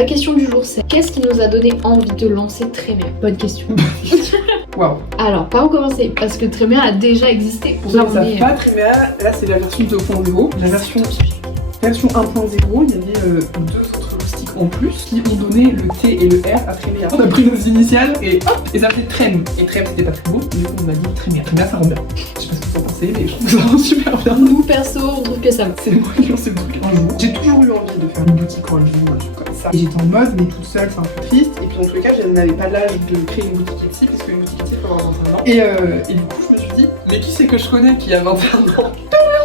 La question du jour, c'est qu'est-ce qui nous a donné envie de lancer Trémea? Bonne question. Waouh. Alors, par où commencer? Parce que Trémea a déjà existé. Pour ceux qui ne savent pas, Trémea, là c'est la version 2.0. La version 1.0, il y avait deux autres loustiques en plus qui ont donné le T et le R à Trémea. On a pris nos initiales et hop, et ça fait Trem. Et Trem c'était pas très beau, du coup on a dit Trémea. Trémea ça rend bien. Je sais pas ce que vous en pensez, mais je trouve que ça rend super bien. Nous, perso, on trouve que ça va. C'est moi qui ai lancé le truc un jour. J'ai toujours eu envie de faire une boutique en ligne, un truc comme ça. Et j'étais en mode, mais toute seule, c'est un peu triste. Et puis dans tous les cas, je n'avais pas l'âge de créer une boutique Etsy, puisque une boutique Etsy faut avoir 21 ans. Et du coup, je me suis dit, mais qui c'est que je connais qui a 21 ans?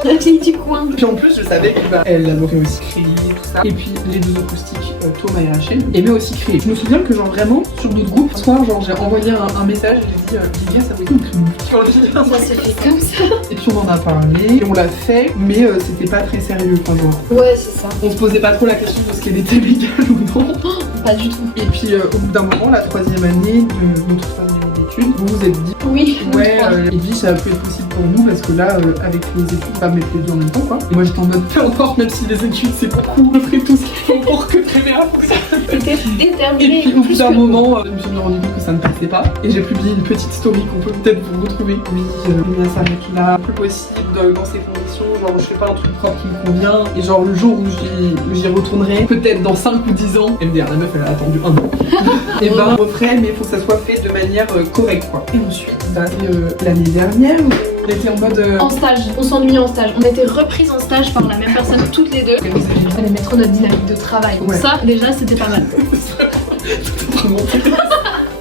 La fille du coin. Puis en plus, je savais que elle adorait aussi créer tout ça. Et puis les deux autres loustiques, Thomas et Rachel, aimaient aussi créer. Je me souviens que genre vraiment, sur notre groupe, un soir, genre j'ai envoyé un message et j'ai dit, Lydia, ça vous dit on crée une boutique en ligne? Ça s'est fait comme ça. Et puis on en a parlé, et on l'a fait, mais c'était pas très sérieux, enfin genre. Ouais, c'est ça. On se posait pas trop la question de ce qu'elle était légale ou non. Pas du tout. Et puis au bout d'un moment, la troisième année de notre troisième année d'études, vous vous êtes dit, Oui. ouais, Edwige, ça va plus être possible pour nous parce que là, avec les études, on va mettre les deux en même temps, quoi. Et moi j'étais en mode, fais encore, même si les études c'est beaucoup, je ferai tout ce qu'il faut pour que Trémea fonctionne. T'étais déterminée. Et puis au bout d'un moment, je me suis rendu compte que ça ne passait pas. Et j'ai publié une petite story qu'on peut peut-être vous retrouver. Oui, Trémea s'arrête là, plus possible dans ces conditions, genre je fais pas un truc propre qui me convient. Et genre le jour où j'y retournerai, peut-être dans 5 ou 10 ans, MDR, la meuf elle a attendu 1 an. Et ben on referait, mais il faut que ça soit fait de manière correcte, quoi. Et ensuite, l'année dernière, on était en mode... En stage, on s'ennuyait en stage. On était reprises en stage par la même personne toutes les deux. Il fallait mettre notre dynamique de travail. Donc Ouais. ça, déjà, c'était pas mal. Vraiment.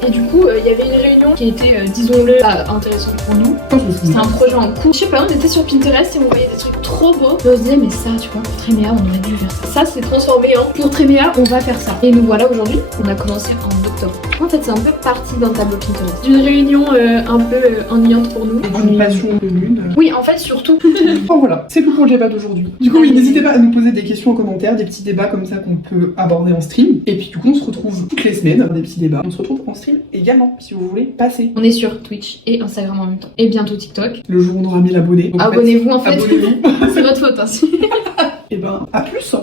Et du coup, il y avait une réunion qui était, disons-le, pas intéressante pour nous. Je me C'était souviens. un projet en cours. Je sais pas, on était sur Pinterest et on voyait des trucs trop beaux. Et on se disait, mais ça, tu vois, pour Trémea, on aurait dû faire ça. Ça, c'est transformé en pour Trémea, on va faire ça. Et nous voilà aujourd'hui, on a commencé en octobre. En fait, c'est un peu parti d'un tableau Pinterest. D'une réunion un peu ennuyante pour nous. Et d'une passion commune. Oui, en fait, surtout. Bon voilà, c'est tout pour le débat d'aujourd'hui. Du coup, oui, n'hésitez pas à nous poser des questions en commentaire, des petits débats comme ça qu'on peut aborder en stream. Et puis du coup, on se retrouve toutes les semaines, des petits débats. On se retrouve en stream également, si vous voulez passer. On est sur Twitch et Instagram en même temps. Et bientôt TikTok. Le jour où on aura 1000 abonnés. Donc, Abonnez-vous en fait. abonnez-vous. C'est votre faute. Hein. Et ben, à plus.